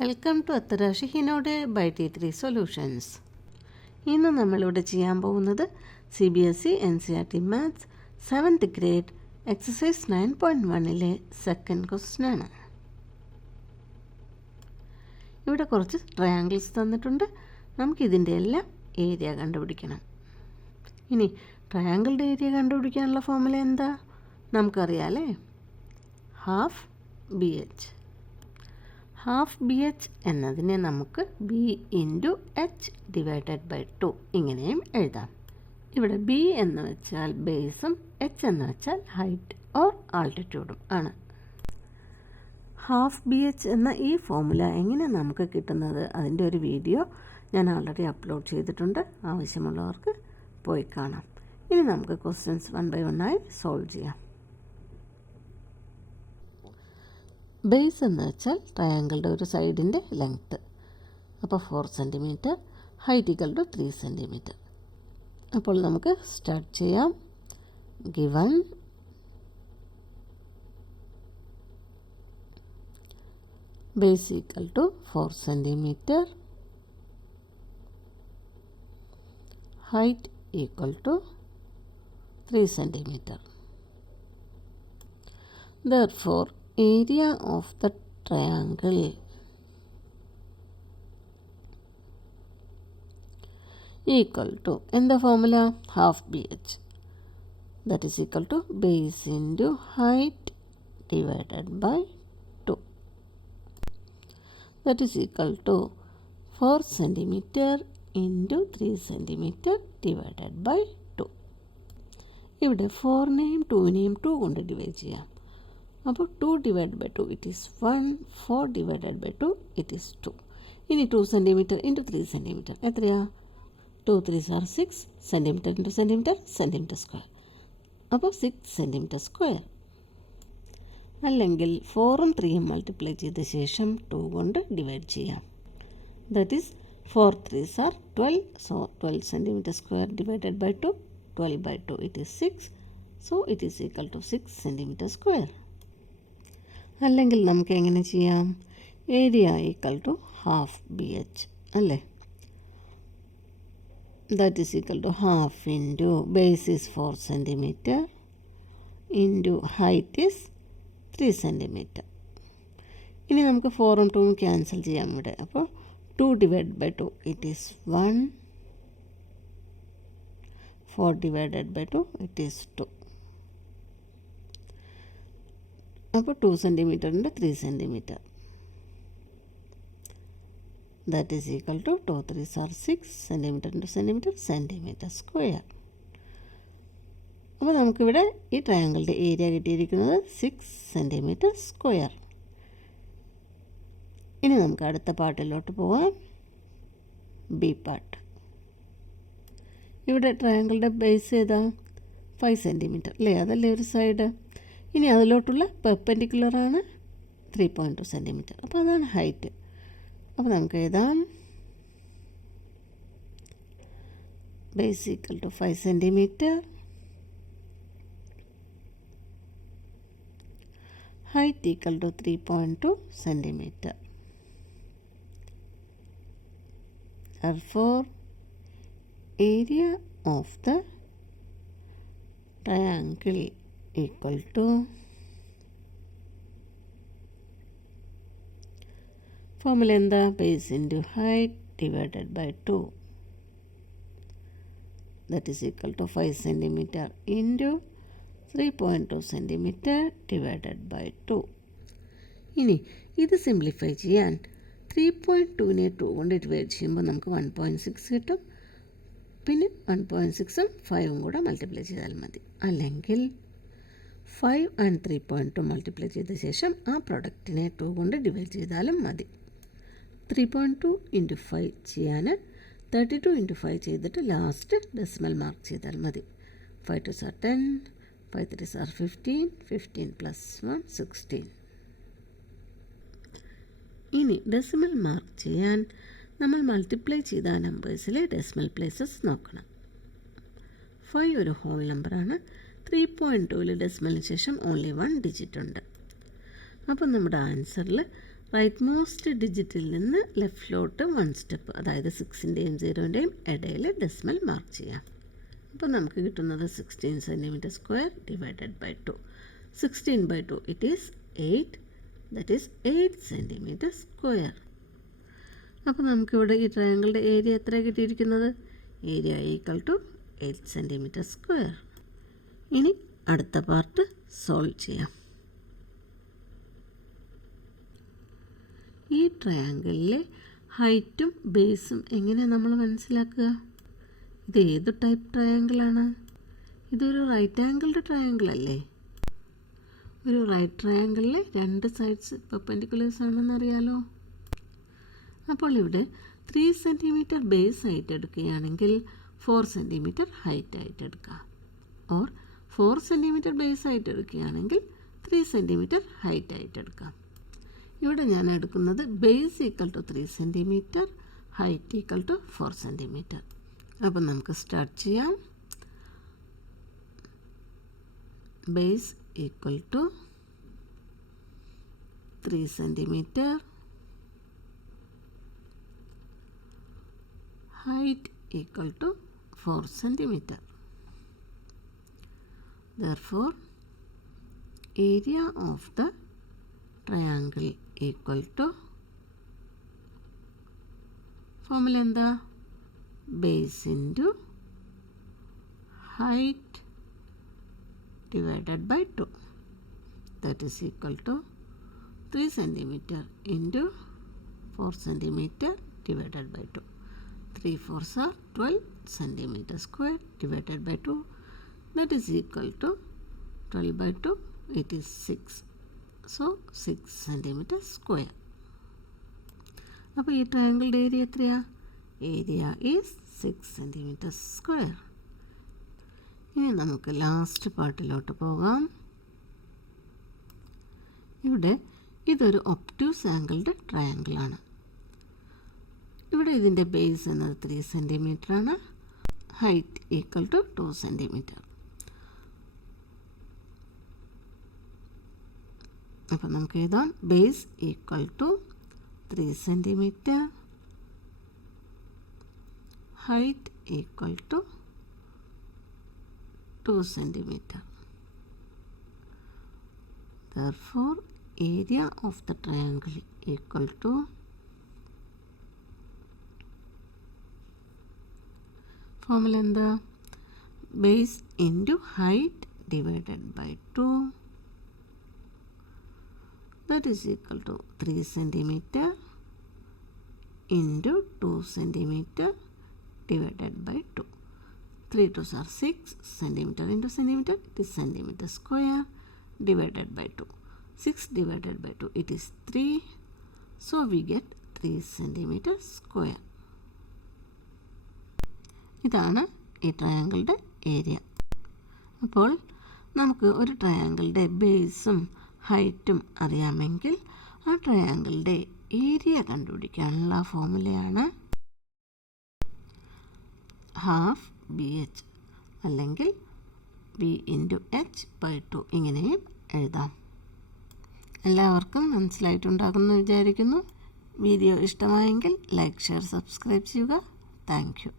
Welcome to അത്തരാശി ഹിനോഡ് by T3 solutions. ഇന്ന് നമ്മളിവിടെ ചെയ്യാൻ പോകുന്നത് CBSE NCERT maths 7th grade exercise 9.1 second question ആണ്. ഇവിടെ കുറച്ച് ട്രയാങ്കിൾസ് തന്നിട്ടുണ്ട്. നമുക്കിതിൻ്റെ എല്ലാം ഏരിയ കണ്ടുപിടിക്കണം. ഇനി ട്രയാങ്കിളുടെ ഏരിയ കണ്ടുപിടിക്കാനുള്ള ഫോർമുല എന്താ നമുക്കറിയാം അല്ലേ? Half BH. ഹാഫ് BH എന്നതിനെ നമുക്ക് B × H ഡിവൈഡഡ് ബൈ 2 ഇങ്ങനെയും എഴുതാം. ഇവിടെ B എന്ന് വെച്ചാൽ ബേസും H എന്ന് വെച്ചാൽ ഹൈറ്റ് ഓർ ആൾട്ടിറ്റ്യൂഡും ആണ്. ഹാഫ് BH എന്ന ഈ ഫോർമുല എങ്ങനെ നമുക്ക് കിട്ടുന്നത് അതിൻ്റെ ഒരു വീഡിയോ ഞാൻ ഓൾറെഡി അപ്ലോഡ് ചെയ്തിട്ടുണ്ട്. ആവശ്യമുള്ളവർക്ക് പോയി കാണാം. ഇനി നമുക്ക് ക്വസ്റ്റ്യൻസ് 1 by 1 ആയി സോൾവ് ചെയ്യാം. ബേസ് എന്ന് വെച്ചാൽ ട്രയാങ്കിളുടെ ഒരു സൈഡിൻ്റെ ലെങ്ത്ത്. അപ്പോൾ 4 cm, ഹൈറ്റ് = 3 cm. അപ്പോൾ നമുക്ക് സ്റ്റാർട്ട് ചെയ്യാം. Given base = 4 cm, height = 3 cm. Therefore, area of the triangle equal to, in the formula, half BH, that is equal to base into height divided by 2, that is equal to 4 cm into 3 cm divided by 2. ഇവിടെ 4-നെയും 2-നെയും 2 കൊണ്ട് divide ചെയ്യാം. അപ്പോൾ 2 divided by 2 it is 1, 4 divided by 2 it is 2. ഇനി 2 cm into 3 cm എത്രയാ? 2 3s are 6 cm into cm square. അപ്പോൾ 6 cm². അല്ലെങ്കിൽ 4ഉം 3ഉം multiply ചെയ്ത ശേഷം 2 കൊണ്ട് ഡിവൈഡ് ചെയ്യാം. That is 4 3s are 12. So 12 cm² divided by 2, 12 by 2 it is 6. So it is equal to 6 cm². അല്ലെങ്കിൽ നമുക്ക് എങ്ങനെ ചെയ്യാം? ഏരിയ = ഹാഫ് BH അല്ലേ? That is equal to half into base is 4 cm into height is 3 cm. ഇനി നമുക്ക് 4ഉം 2ഉം cancel ചെയ്യാം ഇവിടെ. അപ്പോൾ 2 divided by 2 it is 1, 4 divided by 2 it is 2. അപ്പോൾ 2 cm into 3 cm. That is equal to 2 3s are 6 cm into cm². അപ്പോൾ നമുക്കിവിടെ ഈ ട്രയാങ്കിളുടെ ഏരിയ കിട്ടിയിരിക്കുന്നത് 6 cm². ഇനി നമുക്ക് അടുത്ത പാർട്ടിലോട്ട് പോവാം. B part. ഇവിടെ ട്രയാങ്കിളുടെ ബേസ് ഏതാ? 5 cm അല്ലേ? അതല്ലേ ഒരു സൈഡ്. ഇനി അതിലോട്ടുള്ള പെർപെൻഡിക്കുലറാണ് 3.2 cm. അപ്പോൾ അതാണ് ഹൈറ്റ്. അപ്പോൾ നമുക്ക് എഴുതാം base = 5 cm, height = 3.2 cm. Therefore, area of the triangle equal to formula എന്താ? Base into height divided by 2, that is equal to 5 cm into 3.2 cm divided by 2. ഇനി ഇത് സിംപ്ലിഫൈ ചെയ്യാൻ 3.2നെ 2 കൊണ്ട് ഡിവൈഡ് ചെയ്യുമ്പോൾ നമുക്ക് 1.6 കിട്ടും. പിന്നെ 1.6ഉം 5ഉം കൂടെ മൾട്ടിപ്ലൈ ചെയ്താൽ മതി. അല്ലെങ്കിൽ 5 and 3.2 മൾട്ടിപ്ലൈ ചെയ്ത ശേഷം ആ പ്രൊഡക്റ്റിനെ 2 കൊണ്ട് ഡിവൈഡ് ചെയ്താലും മതി. 3.2 into 5 ചെയ്യാൻ 32 into 5 ചെയ്തിട്ട് ലാസ്റ്റ് ഡെസിമൽ മാർക്ക് ചെയ്താൽ മതി. 5 2s are 10, 5 3s are 15, 15 plus 1 16. ഇനി ഡെസിമൽ മാർക്ക് ചെയ്യാൻ നമ്മൾ മൾട്ടിപ്ലൈ ചെയ്ത നമ്പേഴ്സിലെ ഡെസിമൽ പ്ലേസസ് നോക്കണം. 5 ഒരു ഹോൾ നമ്പറാണ്. 3.2 ഡെസിമലിന് ശേഷം ഓൺലി 1 ഡിജിറ്റ് ഉണ്ട്. അപ്പോൾ നമ്മുടെ ആൻസറിൽ റൈറ്റ് മോസ്റ്റ് ഡിജിറ്റിൽ നിന്ന് ലെഫ്റ്റിലോട്ട് 1 സ്റ്റെപ്പ്, അതായത് 6ൻ്റെയും 0ൻ്റെയും ഇടയിൽ ഡെസിമൽ മാർക്ക് ചെയ്യാം. അപ്പോൾ നമുക്ക് കിട്ടുന്നത് 16 centimetre square divided by 2. 16/2 it is 8, that is 8 centimetre square. അപ്പോൾ നമുക്കിവിടെ ഈ ട്രയാങ്കിളുടെ ഏരിയ എത്ര കിട്ടിയിരിക്കുന്നത്? Area equal to 8 centimetre square. ഇനി അടുത്ത പാർട്ട് സോൾവ് ചെയ്യാം. ഈ ട്രയാങ്കിളിലെ ഹൈറ്റും ബേസും എങ്ങനെയാണ് നമ്മൾ മനസ്സിലാക്കുക? ഇത് ഏത് ടൈപ്പ് ട്രയാങ്കിളാണ്? ഇതൊരു റൈറ്റ് ആംഗിൾഡ് ട്രയാങ്കിൾ അല്ലേ? ഒരു റൈറ്റ് ട്രയാങ്കിളിലെ 2 സൈഡ്സ് പെർപെൻഡിക്കുലേഴ്സ് ആണെന്നറിയാലോ. അപ്പോൾ ഇവിടെ 3 സെൻറ്റിമീറ്റർ ബേസ് ആയിട്ട് എടുക്കുകയാണെങ്കിൽ 4 സെൻറ്റിമീറ്റർ ഹൈറ്റ് ആയിട്ട് എടുക്കുക. ഓർ 4 സെൻറ്റിമീറ്റർ ബേസ് ആയിട്ട് എടുക്കുകയാണെങ്കിൽ 3 സെൻറ്റിമീറ്റർ ഹൈറ്റ് ആയിട്ട് എടുക്കാം. ഇവിടെ ഞാൻ എടുക്കുന്നത് base equal to 3 centimetre, height equal to 4 centimetre. അപ്പം നമുക്ക് സ്റ്റാർട്ട് ചെയ്യാം. Base equal to 3 centimetre, height equal to 4 centimeter. Therefore, area of the triangle equal to, formula എന്താ? base into height divided by 2. That is equal to 3 centimeter into 4 centimeter divided by 2. 3 4s are 12 centimeter square divided by 2, that is equal to 12 by 2, it is 6. So 6 centimeter square. അപ്പോൾ ഈ ട്രയാങ്കിളുടെ area എത്രയാ? Area is 6 centimetre square. ഇനി നമുക്ക് last പാർട്ടിലോട്ട് പോകാം. ഇവിടെ ഇതൊരു obtuse angled ട്രയാങ്കിളാണ്. ഇവിടെ ഇതിൻ്റെ ബേസ് എന്നത് 3 സെൻറ്റിമീറ്റർ ആണ്, ഹൈറ്റ് ഈക്വൽ ടു 2 സെൻറ്റിമീറ്റർ. അപ്പം നമുക്ക് എഴുതാം base equal to 3 centimetre, height equal to 2 centimetre. Therefore, area of the triangle equal to formula എന്താ? Base into height divided by 2, that is equal to 3 centimetre into 2 centimetre divided by 2. 3 2s are 6 centimeter into centimeter, it is centimeter square divided by 2. 6 divided by 2, it is 3. So we get 3 centimeter square. ഇതാണ് ഈ ട്രയാങ്കിളുടെ area. അപ്പോൾ നമുക്ക് ഒരു ട്രയാങ്കിളുടെ ബേസും ഹൈറ്റും അറിയാമെങ്കിൽ ആ ട്രയാങ്കിളുടെ area കണ്ടുപിടിക്കാനുള്ള ഫോർമുലയാണ് ഹാഫ് BH അല്ലെങ്കിൽ V ഇൻറ്റു H/2. ഇങ്ങനെയും എഴുതാം. എല്ലാവർക്കും മനസ്സിലായിട്ടുണ്ടാകുമെന്ന് വിചാരിക്കുന്നു. വീഡിയോ ഇഷ്ടമായെങ്കിൽ ലൈക്ക്, ഷെയർ, സബ്സ്ക്രൈബ് ചെയ്യുക. Thank you.